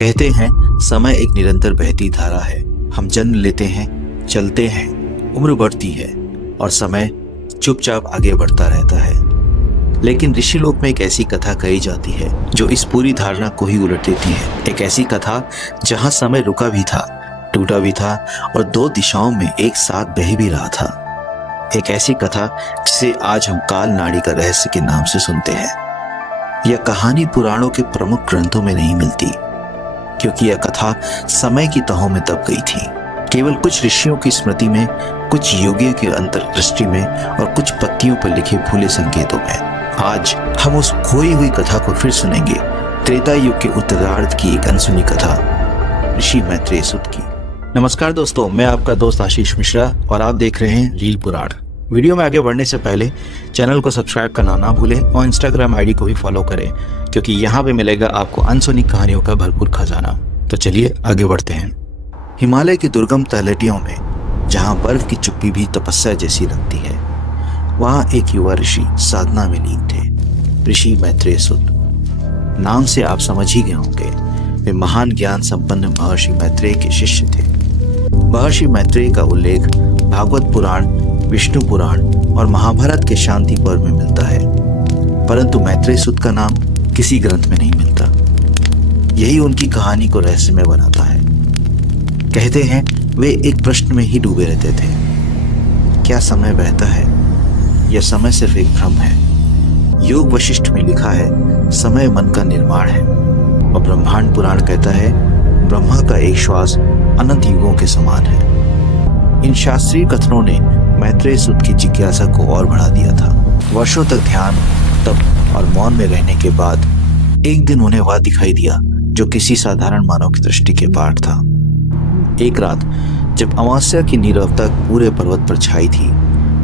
कहते हैं समय एक निरंतर बहती धारा है। हम जन्म लेते हैं, चलते हैं, उम्र बढ़ती है और समय चुपचाप आगे बढ़ता रहता है। लेकिन ऋषि लोक में एक ऐसी कथा कही जाती है जो इस पूरी धारणा को ही उलट देती है। एक ऐसी कथा जहां समय रुका भी था, टूटा भी था और दो दिशाओं में एक साथ बह भी रहा था। एक ऐसी कथा जिसे आज हम काल नाड़ी का रहस्य के नाम से सुनते हैं। यह कहानी पुराणों के प्रमुख ग्रंथों में नहीं मिलती, क्योंकि यह कथा समय की तहों में दब गई थी। केवल कुछ ऋषियों की स्मृति में, कुछ योगियों की अंतर्दृष्टि में और कुछ पत्तियों पर लिखे भूले संकेतों में। आज हम उस खोई हुई कथा को फिर सुनेंगे। त्रेता युग के उत्तरार्ध की एक अनसुनी कथा, ऋषि मैत्रेय सुत की। नमस्कार दोस्तों, मैं आपका दोस्त आशीष मिश्रा और आप देख रहे हैं रील पुराण। वीडियो में आगे बढ़ने से पहले चैनल को सब्सक्राइब करना ना भूलें और इंस्टाग्राम आईडी को भी फॉलो करें, क्योंकि यहाँ पे मिलेगा आपको अनसुनी कहानियों का भरपूर खजाना। तो चलिए आगे बढ़ते हैं। हिमालय की दुर्गम तलहटियों में, जहाँ बर्फ की चुप्पी भी तपस्या जैसी लगती है, वहाँ एक युवा ऋषि साधना में लीन थे। ऋषि मैत्रेय सुत। नाम से आप समझ ही गए होंगे, वे महान ज्ञान संपन्न महर्षि मैत्रेय के शिष्य थे। महर्षि मैत्रेय का उल्लेख भागवत पुराण, विष्णु पुराण और महाभारत के शांति पर्व में मिलता है, परंतु मैत्रेय सुत का नाम किसी ग्रंथ में नहीं मिलता। यही उनकी कहानी को रहस्यमय बनाता है। कहते हैं वे एक प्रश्न में ही डूबे रहते थे, क्या समय बहता है? यह समय सिर्फ एक भ्रम है। योग वशिष्ठ में लिखा है, समय मन का निर्माण है, और ब्रह्मांड पुराण कहता है, ब्रह्मा का एक श्वास अनंत युगों के समान है। इन शास्त्रीय कथनों ने मैत्रेय सुत की जिज्ञासा को और बढ़ा दिया था। वर्षों तक ध्यान, तप और मौन में रहने के बाद एक दिन उन्हें वह दिखाई दिया जो किसी साधारण मानव की दृष्टि के पार था। एक रात जब अमावस्या की नीरवता पूरे पर्वत पर छाई थी,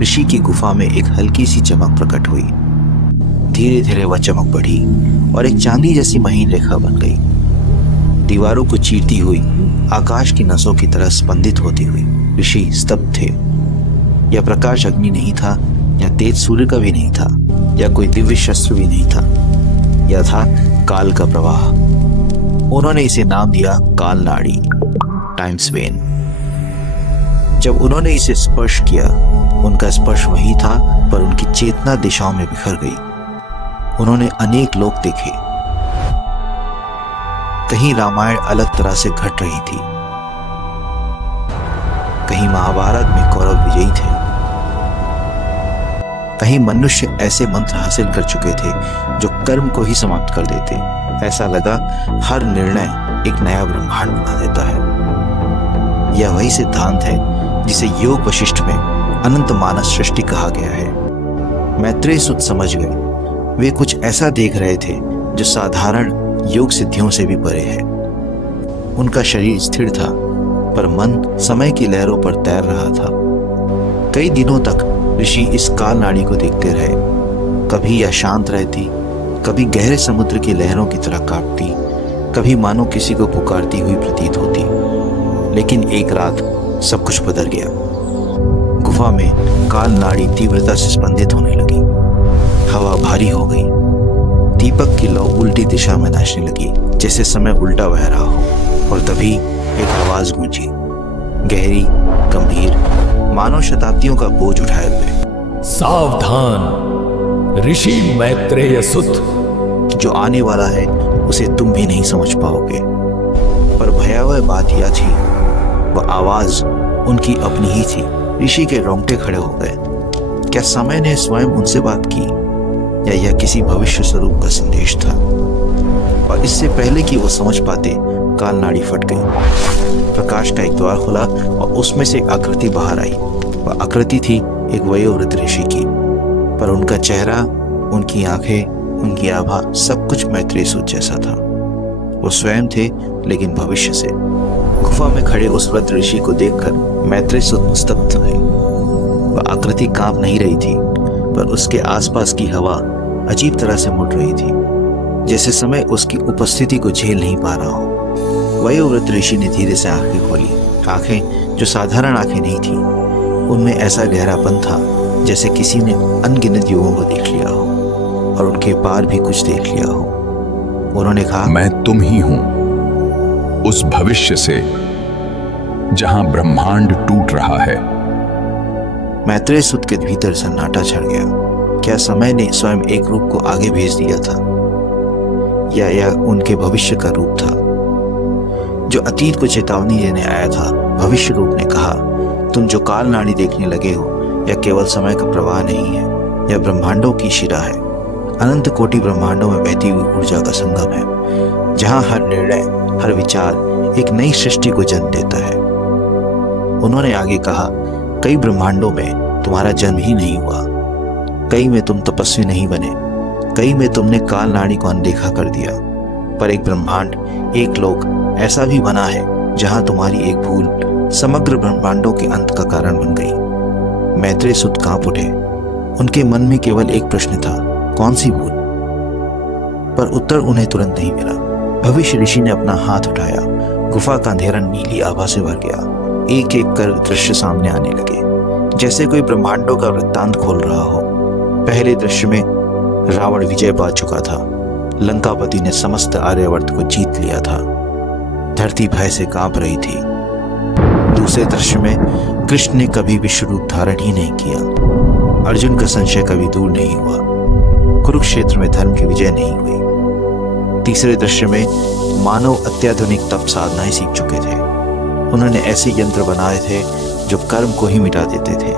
ऋषि की गुफा में एक हल्की सी चमक प्रकट हुई। धीरे धीरे वह चमक बढ़ी और एक चांदी जैसी महीन रेखा बन गई, दीवारों को चीरती हुई, आकाश की नसों की तरह स्पंदित होती हुई। ऋषि स्तब्ध थे। यह प्रकाश अग्नि नहीं था, या तेज सूर्य का भी नहीं था, या कोई दिव्य शस्त्र भी नहीं था। यह था काल का प्रवाह। उन्होंने इसे नाम दिया काल नाड़ी, टाइम्स वेन। जब उन्होंने इसे स्पर्श किया, उनका स्पर्श वही था, पर उनकी चेतना दिशाओं में बिखर गई। उन्होंने अनेक लोक देखे। कहीं रामायण अलग तरह से घट रही थी, कहीं महाभारत में कौरव विजयी थे, कहीं मनुष्य ऐसे मंत्र हासिल कर चुके थे जो कर्म को ही समाप्त कर देते। ऐसा लगा हर निर्णय एक नया ब्रह्मांड बना देता है। यह वही सिद्धांत है जिसे योग वशिष्ठ में अनंत मानस सृष्टि कहा गया है। मैत्रेय सुत समझ गए। वे कुछ ऐसा देख रहे थे जो साधारण योग सिद्धियों से भी परे है। उनका शरीर स्थिर था, पर मन समय की लहरों पर तैर रहा था। कई दिनों तक ऋषि इस काल नाड़ी को देखते रहे। कभी यह शांत रहती, कभी गहरे समुद्र की लहरों की तरह कांपती, कभी मानो किसी को पुकारती हुई प्रतीत होती। लेकिन एक रात सब कुछ बदल गया। गुफा में काल नाड़ी तीव्रता से स्पंदित होने लगी। हवा भारी हो गई। दीपक की लौ उल्टी दिशा में नाचने लगी, जैसे समय उल्टा बह रहा हो। और तभी एक आवाज गूंजी, गहरी, गंभीर, मानव शताब्दियों का बोझ उठाए हुए। सावधान ऋषि मैत्रेय सुत, जो आने वाला है उसे तुम भी नहीं समझ पाओगे। पर भयावह बात यह थी, वह आवाज उनकी अपनी ही थी। ऋषि के रोंगटे खड़े हो गए। क्या समय ने स्वयं उनसे बात की, या यह किसी भविष्य स्वरूप का संदेश था? और इससे पहले कि वो समझ पाते, काल नाड़ी फट गई। प्रकाश का एक द्वार खुला और उसमें से एक आकृति बाहर आई। वह आकृति थी एक वयोवृद्ध ऋषि की, पर उनका चेहरा, उनकी आंखें, उनकी आभा, सब कुछ मैत्रेय सुत जैसा था। वो स्वयं थे, लेकिन भविष्य से। गुफा में खड़े उस वृद्ध ऋषि को देखकर मैत्रेय सुत स्तब्ध हुए। वह आकृति कांप नहीं रही थी, पर उसके आसपास की हवा अजीब तरह से मुड़ रही थी, जैसे समय उसकी उपस्थिति को झेल नहीं पा रहा हो। वयोवृद्ध ऋषि ने धीरे से आंखें खोली। आंखें जो साधारण आंखें नहीं थी, उनमें ऐसा गहरापन था जैसे किसी ने अनगिनत युगों को देख लिया हो और उनके पार भी कुछ देख लिया हो। उन्होंने कहा, मैं तुम ही हूं। उस भविष्य से जहां ब्रह्मांड टूट रहा है। मैत्रेय सुत के भीतर सन्नाटा छा गया। क्या समय ने स्वयं एक रूप को आगे भेज दिया था, या यह उनके भविष्य का रूप था? जो अतीत को चेतावनी देने आया था, भविष्य रूप ने कहा, तुम जो काल नाड़ी देखने लगे हो, यह केवल समय का प्रवाह नहीं है, यह ब्रह्मांडों की शिरा है। अनंत कोटि ब्रह्मांडों में बहती हुई ऊर्जा का संगम है, जहां हर निर्णय, हर विचार एक नई सृष्टि को जन्म देता है। उन्होंने आगे कहा, कई ब्रह्मांडों में तुम्हारा जन्म ही नहीं हुआ, कई में तुम तपस्वी नहीं बने, कई में तुमने काल नाड़ी को अनदेखा कर दिया, पर एक ब्रह्मांड, एक लोक ऐसा भी बना है जहां तुम्हारी एक भूल समग्र ब्रह्मांडों के अंत का कारण बन गई। मैत्रेय सुत कांप उठे। उनके मन में केवल एक प्रश्न था, कौन सी भूल? पर उत्तर उन्हें तुरंत नहीं मिला। भविष्य ऋषि ने अपना हाथ उठाया। गुफा का अंधेरा नीली आभा से भर गया। एक एक कर दृश्य सामने आने लगे, जैसे कोई ब्रह्मांडों का वृत्तांत खोल रहा हो। पहले दृश्य में रावण विजय पा चुका था। लंकापति ने समस्त आर्यावर्त को जीत लिया था। धरती भय से कांप रही थी। दूसरे दृश्य में कृष्ण ने कभी विश्व रूप धारण ही नहीं किया। अर्जुन का संशय कभी दूर नहीं हुआ। कुरुक्षेत्र में धर्म की विजय नहीं हुई। तीसरे दृश्य में मानव अत्याधुनिक तप साधनाएं सीख चुके थे। उन्होंने ऐसे यंत्र बनाए थे जो कर्म को ही मिटा देते थे।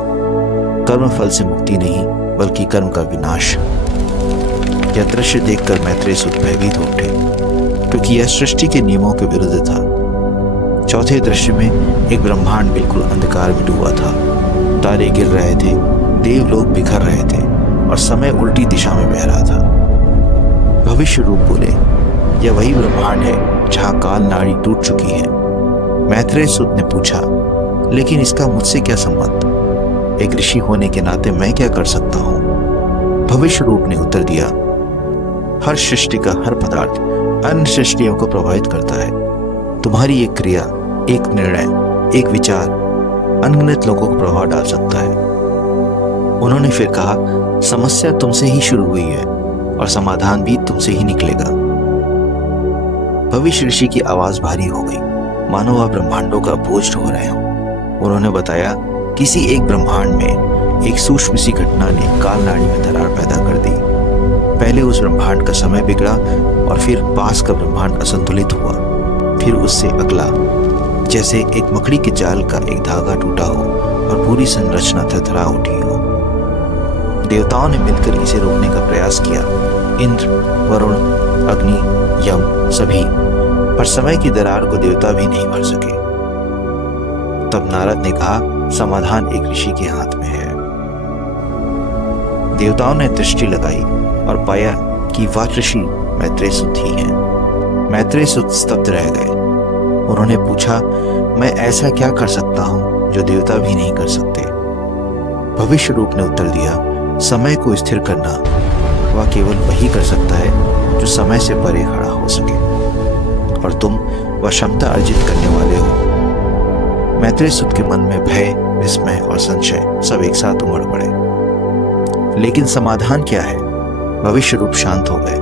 कर्म फल से मुक्ति नहीं, बल्कि कर्म का विनाश। यह दृश्य देखकर मैत्रेय सुत भयभीत हो उठे, क्योंकि यह सृष्टि के नियमों के विरुद्ध था। चौथे दृश्य में एक ब्रह्मांड बिल्कुल अंधकार में डूबा था। तारे गिर रहे थे, देवलोक बिखर रहे थे और समय उल्टी दिशा में बह रहा था। भविष्य रूप बोले, यह वही ब्रह्मांड है जहां काल नाड़ी टूट चुकी है। मैत्रेय सुत ने पूछा, लेकिन इसका मुझसे क्या संबंध? एक ऋषि होने के नाते मैं क्या कर सकता हूं? भविष्य रूप ने उत्तर दिया, हर सृष्टि का हर पदार्थ अन्य सृष्टियों को प्रभावित करता है। तुम्हारी एक क्रिया, एक निर्णय, एक विचार अनगिनत लोगों को प्रभाव डाल सकता है। उन्होंने फिर कहा, समस्या तुमसे ही शुरू हुई है और समाधान भी तुमसे ही निकलेगा। भविष्य ऋषि की आवाज भारी हो गई, मानो वह ब्रह्मांडों का बोझ ढो रहे हो। उन्होंने बताया, किसी एक ब्रह्मांड में एक सूक्ष्म सी घटना ने काल नाड़ी में दरार पैदा कर दी। पहले उस ब्रह्मांड का समय बिगड़ा और फिर पास का ब्रह्मांड असंतुलित हुआ। फिर उससे अगला, जैसे एक मकड़ी के जाल का एक धागा टूटा हो और पूरी संरचना थरथरा उठी हो। देवताओं ने मिलकर इसे रोकने का प्रयास किया, इंद्र, वरुण, अग्नि, यम सभी, पर समय की दरार को देवता भी नहीं भर सके। तब नारद ने कहा, समाधान एक ऋषि के हाथ में है। देवताओं ने दृष्टि लगाई और पाया कि वह ऋषि मैत्रेय सुत ही हैं। मैत्रेय सुत स्तब्ध रह गए। उन्होंने पूछा, मैं ऐसा क्या कर सकता हूं जो देवता भी नहीं कर सकते? भविष्य रूप ने उत्तर दिया, समय को स्थिर करना वह केवल वही कर सकता है जो समय से परे खड़ा हो सके, और तुम वह क्षमता अर्जित करने वाले हो। मैत्रेय सुत के मन में भय, विस्मय और संशय सब एक साथ उमड़ पड़े। लेकिन समाधान क्या है? भविष्य रूप शांत हो गए।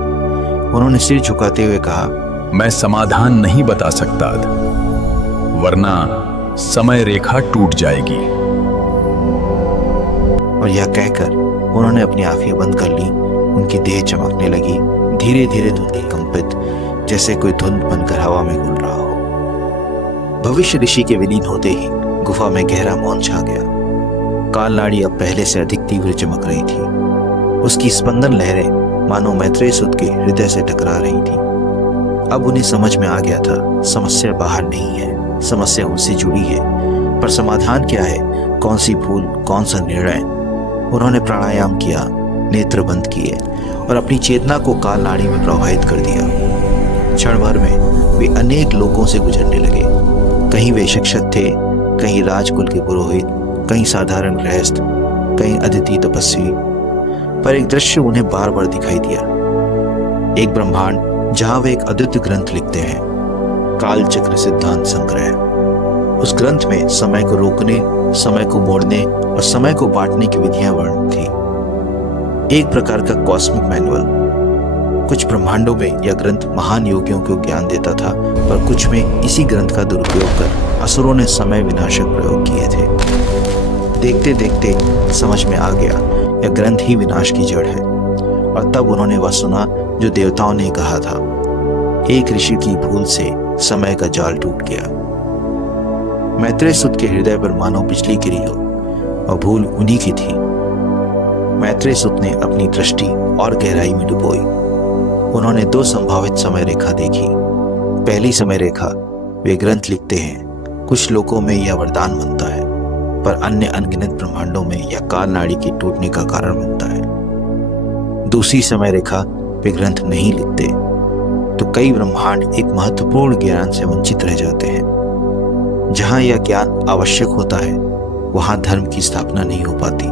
उन्होंने सिर झुकाते हुए कहा, मैं समाधान नहीं बता सकता, वरना समय रेखा टूट जाएगी। और यह कहकर उन्होंने अपनी आंखें बंद कर ली। उनकी देह चमकने लगी, धीरे धीरे धुंधली कंपित, जैसे कोई धुंध बनकर हवा में घुल रहा हो। भविष्य ऋषि के विलीन होते ही गुफा में गहरा मौन छा गया। काल नाड़ी अब पहले से अधिक तीव्र चमक रही थी। उसकी स्पंदन लहरें मानो मैत्रेय सुत के हृदय से टकरा रही थी। अब उन्हें समझ में आ गया था, समस्या बाहर नहीं है, समस्या उनसे जुड़ी है। पर समाधान क्या है? कौन सी भूल, कौन सा निर्णय? उन्होंने प्राणायाम किया, नेत्र बंद किए और अपनी चेतना को काल नाड़ी में प्रवाहित कर दिया। क्षण भर में वे अनेक लोगों से गुजरने लगे। कहीं वे शिक्षक थे, कहीं राजकुल के पुरोहित, कहीं साधारण गृहस्थ, कहीं अदिति तपस्वी। पर एक दृश्य उन्हें बार बार दिखाई दिया। एक ब्रह्मांड जहां वे एक अद्वितीय ग्रंथ लिखते हैं, काल चक्र सिद्धांत संग्रह। उस ग्रंथ में समय को रोकने, समय को मोड़ने और समय को बांटने की विधियां वर्णित थी। एक प्रकार का कॉस्मिक मैनुअल। कुछ ब्रह्मांडों में यह ग्रंथ महान योगियों को ज्ञान देता था, पर कुछ में इसी ग्रंथ का दुरुपयोग कर असुरों ने समय विनाशक प्रयोग किए थे। देखते देखते समझ में आ गया यह ग्रंथ ही विनाश की जड़ है, और तब उन्होंने वह सुना जो देवताओं ने कहा था। एक ऋषि की भूल से समय का जाल टूट गया। मैत्रेय सुत के हृदय पर मानो बिजली गिरी हो, और भूल उन्हीं की थी। मैत्रेय सुत ने अपनी दृष्टि और गहराई में डुबोई। उन्होंने 2 संभावित समय रेखा देखी। पहली समय रेखा, वे ग्रंथ लिखते हैं, कुछ लोगों में यह वरदान बनता है, पर अन्य अनगिनत ब्रह्मांडों में यह काल नाड़ी के टूटने का कारण बनता है। दूसरी समय रेखा, वे ग्रंथ नहीं लिखते, तो कई ब्रह्मांड एक महत्वपूर्ण ज्ञान से वंचित रह जाते हैं। जहां यह ज्ञान आवश्यक होता है, वहां धर्म की स्थापना नहीं हो पाती।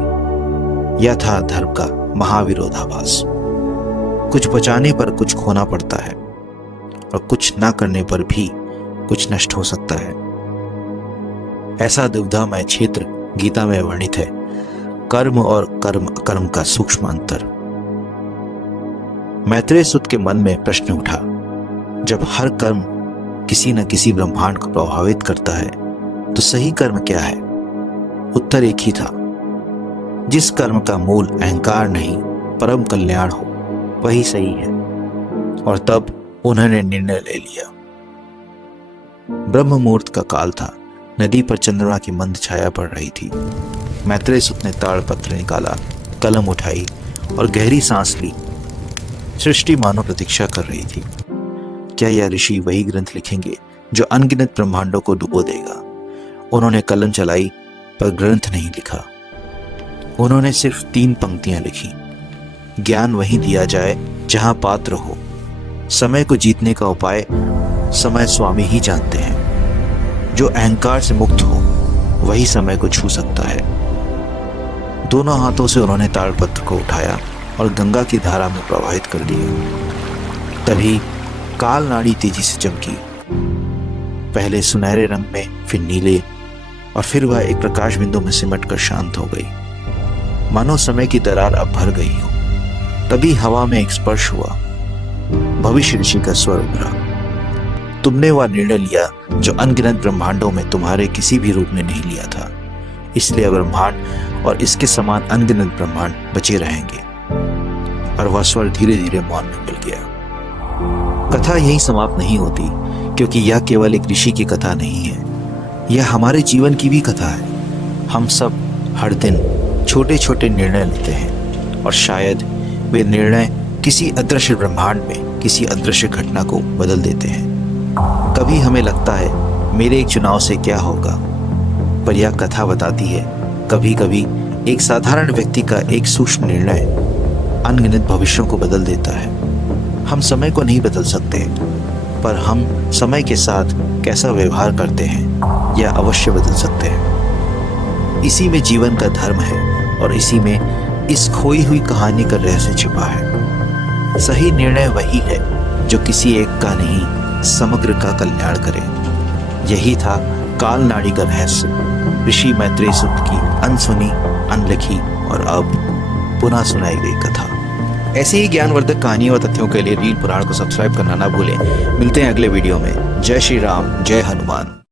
यह था धर्म का महाविरोधाभास। कुछ बचाने पर कुछ खोना पड़ता है, और कुछ ना करने पर भी कुछ नष्ट हो सकता है। ऐसा दुविधामय क्षेत्र गीता में वर्णित है, कर्म और कर्म अकर्म का सूक्ष्म अंतर। मैत्रेय सुत के मन में प्रश्न उठा, जब हर कर्म किसी न किसी ब्रह्मांड को प्रभावित करता है, तो सही कर्म क्या है? उत्तर एक ही था, जिस कर्म का मूल अहंकार नहीं परम कल्याण हो, वही सही है। और तब उन्होंने निर्णय ले लिया। ब्रह्म मुहूर्त का काल था। नदी पर चंद्रमा की मंद छाया पड़ रही थी। मैत्रेय सुत ने ताड़पत्र निकाला, कलम उठाई और गहरी सांस ली। सृष्टि मानो प्रतीक्षा कर रही थी। क्या यह ऋषि वही ग्रंथ लिखेंगे जो अनगिनत ब्रह्मांडों को डुबो देगा? उन्होंने कलम चलाई, पर ग्रंथ नहीं लिखा। उन्होंने सिर्फ 3 पंक्तियां लिखी। ज्ञान वहीं दिया जाए जहां पात्र हो। समय को जीतने का उपाय समय स्वामी ही जानते हैं। जो अहंकार से मुक्त हो, वही समय को छू सकता है। दोनों हाथों से उन्होंने ताड़पत्र को उठाया और गंगा की धारा में प्रवाहित कर दिया। तभी काल नाड़ी तेजी से चमकी। पहले सुनहरे रंग में, फिर नीले, और फिर वह एक प्रकाश बिंदु में सिमट कर शांत हो गई, मानो समय की दरार अब भर गई हो। तभी हवा में एक स्पर्श हुआ। भविष्य ऋषि का स्वर उभरा। तुमने वह निर्णय लिया जो अनगिनत ब्रह्मांडों में तुम्हारे किसी भी रूप ने नहीं लिया था। इसलिए ब्रह्मांड और इसके समान अनगिनत ब्रह्मांड बचे रहेंगे। और वह स्वर धीरे धीरे मौन में मिल गया। कथा यही समाप्त नहीं होती, क्योंकि यह केवल एक ऋषि की कथा नहीं है, यह हमारे जीवन की भी कथा है। हम सब हर दिन छोटे छोटे निर्णय लेते हैं, और शायद वे निर्णय किसी अदृश्य ब्रह्मांड में किसी अदृश्य घटना को बदल देते हैं। कभी हमें लगता है मेरे एक चुनाव से क्या होगा, पर यह कथा बताती है कभी कभी एक साधारण व्यक्ति का एक सूक्ष्म निर्णय अनगिनत भविष्यों को बदल देता है। हम समय को नहीं बदल सकते, पर हम समय के साथ कैसा व्यवहार करते हैं यह अवश्य बदल सकते हैं। इसी में जीवन का धर्म है, और इसी में इस खोई हुई कहानी का रहस्य छिपा है। सही निर्णय वही है जो किसी एक का नहीं, समग्र का कल्याण करे। यही था काल नाड़ी का रहस्य, ऋषि मैत्रेय सुत की अनसुनी, अनलिखी और अब पुनः सुनाई गई कथा। ऐसे ही ज्ञानवर्धक कहानियों और तथ्यों के लिए रील पुराण को सब्सक्राइब करना ना भूलें। मिलते हैं अगले वीडियो में। जय श्री राम, जय हनुमान।